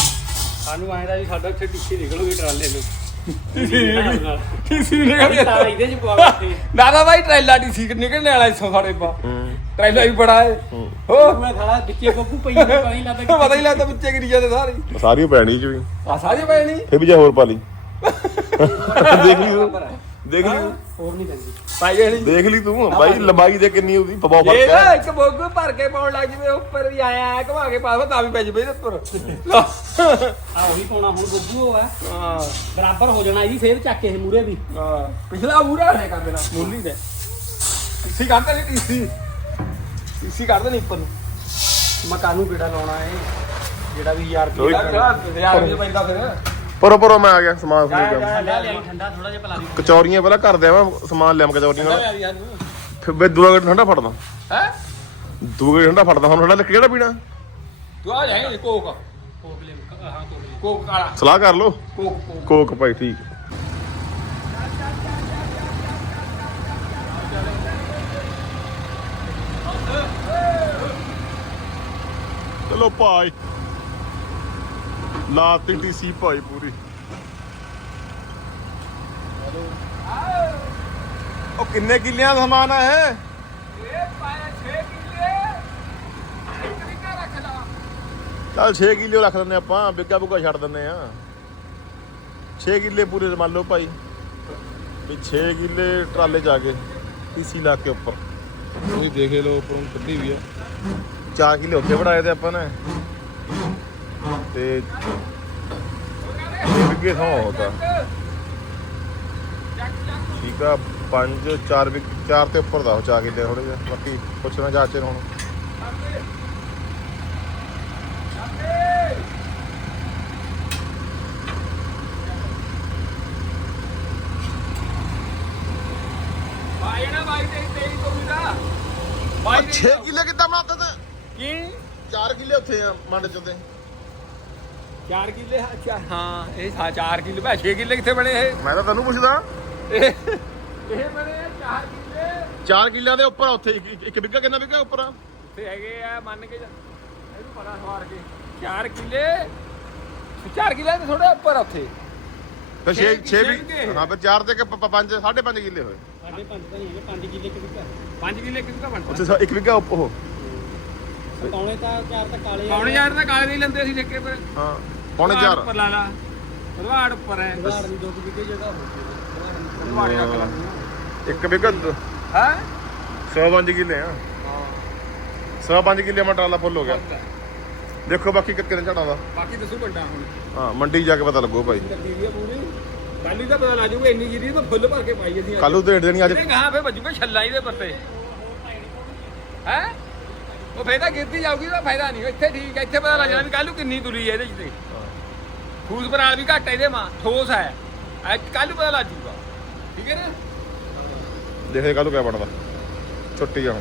ਸਾਨੂੰ ਐਂ ਦਾ ਵੀ ਸਾਡਾ ਇੱਥੇ ਟੀਸੀ ਨਿਕਲੂਗੀ ਟਰਾਲੇ ਨੂੰ। ਟੀਸੀ ਨਿਕਲ ਤਾਂ ਇਹਦੇ ਚ ਪਵਾ ਕੇ ਦਾਦਾ ਭਾਈ ਟ੍ਰੈਲਾ ਟੀਸੀ ਨਿਕਲਣੇ ਵਾਲਾ ਇਸੋਂ ਸਾਡੇ ਪਾ ਟ੍ਰੈਲਾ ਵੀ ਬੜਾ ਹੈ। ਹੂੰ। ਹੋ ਮੈਂ ਖਾਲਾ ਵਿੱਚੇ ਬੱਬੂ ਪਈ ਨੂੰ ਪਤਾ ਹੀ ਲੱਗਦਾ ਕਿ ਪਤਾ ਹੀ ਲੱਗਦਾ ਵਿੱਚੇ ਗਿਰੀ ਜਾਂਦੇ ਸਾਰੇ। ਸਾਰੀ ਪੈਣੀ ਚ ਵੀ। ਆ ਸਾਰੇ ਪਏ ਨਹੀਂ ਫੇ ਵੀ ਜੇ ਹੋਰ ਪਾ ਲਈ। ਦੇਖ ਲਈ ਦੇਖ ਲਈ। ਹੋਰ ਨਹੀਂ ਪੈਂਦੀ। ਪਾਈ ਨਹੀਂ ਦੇਖ ਲਈ ਤੂੰ ਬਾਈ ਲੰਬਾਈ ਦੇ ਕਿੰਨੀ ਉਹਦੀ ਬਹੁਤ ਇਹ ਫ਼ਰਕ ਨਾ ਹੈ ਇੱਕ ਬੋਗ ਭਰ ਕੇ ਪਾਉਣ ਲੱਗ ਜਵੇ ਉੱਪਰ ਵੀ ਆਇਆ ਘੁਮਾ ਕੇ ਪਾਵਾ ਤਾਂ ਵੀ ਪੈ ਜਵੇ ਉੱਪਰ। ਲਾ। ਆ ਉਹੀ ਪਾਉਣਾ ਹੁਣ ਬੱਬੂ ਉਹ ਆ। ਹਾਂ। ਬਰਾਬਰ ਹੋ ਜਾਣਾ ਇਹਦੀ ਫੇਰ ਚੱਕ ਕੇ ਮੂਰੇ ਵੀ। ਹਾਂ। ਪਿਛਲਾ ਪੂਰਾ ਨੇ ਕਰ ਦੇਣਾ। ਮੁੱਲੀ ਨੇ ਟੀਸੀ ਕੱਢ ਦੇ ਟੀਸੀ। ਟੀਸੀ ਕੱਢ ਦੇ ਉੱਪਰ ਨੂੰ। ਮਕਾਨੂ ਕਿਹੜਾ ਲਾਉਣਾ ਹੈ ਜਿਹੜਾ ਵੀ ਯਾਰ ਕੋਈ ਯਾਰ ਜੇ ਪੈਂਦਾ ਫਿਰ। ਪਰੋ ਪਰੋ ਮੈਂ ਆ ਗਿਆ ਸਮਾਨ ਸਮੂਨ ਲਿਆ ਠੰਡਾ ਲਿਆਈ ਠੰਡਾ ਥੋੜਾ ਜਿਹਾ ਪਲਾ ਦੀ ਕਚੌਰੀਆਂ ਪਹਿਲਾਂ ਘਰ ਦੇ ਆਵਾਂ ਸਮਾਨ ਲਿਆਮ ਕਚੌਰੀਆਂ ਨਾਲ। ਫਿਰ ਬੇ ਦੂਆ ਗੇਟ ਠੰਡਾ ਫੜਦਾ। ਹੈ? ਦੂਆ ਗੇਟ ਠੰਡਾ ਫੜਦਾ ਹੁਣ ਠੰਡਾ ਕਿਹੜਾ ਪੀਣਾ? ਤੂੰ ਆ ਜਾਏਂਗੇ ਕੋਕ। ਹਾਂ ਕੋਕ ਕਾਲਾ। ਸਲਾਹ ਕਰ ਲੋ ਕੋਕ ਕੋਕ। ਕੋਕ ਭਾਈ ਠੀਕ। ਚਲੋ ਭਾਈ। ਲਾਤੀ ਟੀਸੀ ਭਾਈ ਪੂਰੀ। ਉਹ ਕਿੰਨੇ ਕਿੱਲਿਆਂ ਦਾ ਸਮਾਨ ਆ ਇਹ? ਇਹ ਪਾਇਆ 6 ਕਿੱਲੇ ਰੱਖ ਲਾ ਚੱਲ 6 ਕਿੱਲੇ ਰੱਖ ਦਿੰਦੇ ਆਪਾਂ ਬਿੱਗਾ ਬੁੱਗਾ ਛੱਡ ਦਿੰਦੇ ਆ। 6 ਕਿੱਲੇ ਪੂਰੇ ਮੰਨ ਲਓ ਭਾਈ। ਵੀ 6 ਕਿੱਲੇ ਟਰਾਲੇ ਜਾ ਕੇ ਟੀਸੀ ਲਾ ਕੇ ਉੱਪਰ। ਤੁਸੀਂ ਦੇਖ ਲਓ ਉੱਪਰੋਂ ਕੱਢੀ ਵੀ ਆ। 4 ਕਿੱਲੇ ਉੱਤੇ ਬਣਾਏ ਤੇ ਆਪਾਂ ਨੇ। ਤੇ ਬਿੱਗੇ ਸੌ ਹੁੰਦਾ ਠੀਕ ਆ 5 4 ਬਿੱਗ 4 ਤੇ ਉੱਪਰ ਦਾ 4 ਕਿੱਲੇ ਥੋੜੇ ਜਿਹਾ। ਬਾਕੀ ਪੁੱਛਣਾ ਨੂੰ ਹੁਣ। 6 ਕਿੱਲੇ ਕਿੱਦਾਂ ਬਣਾਤੇ ਤੇ? ਕੀ? 4 ਕਿੱਲੇ ਉੱਥੇ ਆ ਮੰਡ ਚ ਤੇ। 4 ਕਿੱਲੇ ਅੱਛਾ ਹਾਂ ਇਹ 4 ਕਿੱਲੇ। ਭਾ 6 ਕਿੱਲੇ ਕਿੱਥੇ ਬਣੇ ਇਹ? ਮੈਂ ਤਾਂ ਤੈਨੂੰ ਪੁੱਛਦਾ। ਇਹ। ਇਹ ਬਣੇ 4 ਕਿੱਲੇ। 4 ਕਿੱਲਿਆਂ ਦੇ ਉੱਪਰ ਆ ਉੱਥੇ। ਇੱਕ- ਇੱਕ- ਬਿੱਗਾ ਕਿੰਨਾ ਬਿੱਗਾ ਉੱਪਰ ਆ? ਉੱਥੇ ਹੈਗੇ ਆ ਮੰਨ ਕੇ ਜਾ ਇਹਨੂੰ ਪਤਾ ਸਵਾਰ ਕੇ। 4 ਕਿੱਲੇ। 4 ਕਿੱਲੇ ਤੇ ਥੋੜਾ ਉੱਪਰ ਆ ਉੱਥੇ। ਫਿਰ 6 ਛੇ 6 ਛੇ ਵੀ ਬਿੱਗੇ। ਹਾਂ ਫਿਰ 4 ਤੇ 5 5.5 ਕਿੱਲੇ ਹੋਏ। ਸਾਡੇ ਪੰਜ ਤਾਂ ਨਹੀਂ ਹੈਗੇ ਪੰਜ ਕਿੱਲੇ ਕਿ ਵਿਕਾ 5 ਕਿੱਲੇ ਕਿੰਨਾ ਬਣਦਾ। ਉੱਥੇ ਸ- ਇੱਕ ਬਿੱਗਾ ਉੱਪ- ਉਹ। ਪੌਣੇ ਤਾਂ ਚਾਰ ਤਾਂ ਕਾਲੇ ਆ। ਪੌਣੇ ਯਾਰ ਦਾ ਕਾਲੇ ਨਹੀਂ ਲੈਂਦੇ ਸੀ ਠੇਕੇ ਪਰ ਹਾਂ। ਪੌਣੇ 4 ਉੱਪਰ ਲਾ ਲਾ। ਪਰਵਾੜ ਉੱਪਰ ਹੈ। ਘਾੜ ਦੀ ਦੋ ਕੁ ਵਿਗੇ ਜਗ੍ਹਾ ਹੋ ਗਈ ਪਰਵਾੜ ਰੱਖ ਲਾ ਇੱਕ ਬਿੱਗਾ ਹੈ? 105 ਕਿੱਲੇ ਆ। 105 ਕਿੱਲੇ ਮਾ ਟਰਾਲਾ ਫੁੱਲ ਹੋ ਗਿਆ। ਦੇਖੋ ਬਾਕੀ ਕਿੱਕੇ ਦਿਨ ਝੜਾ ਦਾ। ਬਾਕੀ ਦੱਸੂ ਵੱਡਾ ਹੁਣ। ਹਾਂ ਮੰਡੀ ਜਾ ਕੇ ਪਤਾ ਲੱਗੋ ਭਾਈ। ਕੱਢੀ ਵੀ ਆ ਪੂਰੀ। ਕੱਲ ਹੀ ਤਾਂ ਪਤਾ ਲੱਗ ਜੂਗਾ ਇੰਨੀ ਜਿਹੜੀ ਤਾਂ ਫੁੱਲ ਭਰ ਕੇ ਪਾਈ ਅਸੀਂ ਕੱਲ ਨੂੰ ਢੇੜ ਦੇਣੀ ਅੱਜ। ਇਹਨੇ ਕਹਾ ਫੇ ਵੱਜੂਗਾ ਛੱਲਾ ਇਹਦੇ ਪੱਤੇ। ਹੈ? ਉਹ ਫਾਇਦਾ ਗਿਰਦੀ ਜਾਊਗੀ ਤਾਂ ਫਾਇਦਾ ਨਹੀਂ। ਇੱਥੇ ਠੀਕ ਹੈ ਇੱਥੇ ਪਤਾ ਲੱਗ ਜਾਣਾ ਵੀ ਕੱਲ ਨੂੰ ਕਿੰਨੀ ਤੁਰੀ ਹੈ ਇਹਦੇ ਚ ਤੇ। ਫੂਸ ਬਰਾਲ ਵੀ ਘੱਟ ਹੈ ਇਹਦੇ ਮਾਂ, ਠੋਸ ਹੈ। ਅੱਜ ਕੱਲ ਪਤਾ ਲੱਗ ਜੂਗਾ। ਠੀਕ ਹੈ ਨਾ? ਦੇਖਦੇ ਕੱਲ ਨੂੰ ਕਿਆ ਬਣਦਾ। ਛੁੱਟੀ ਆ ਹੁਣ।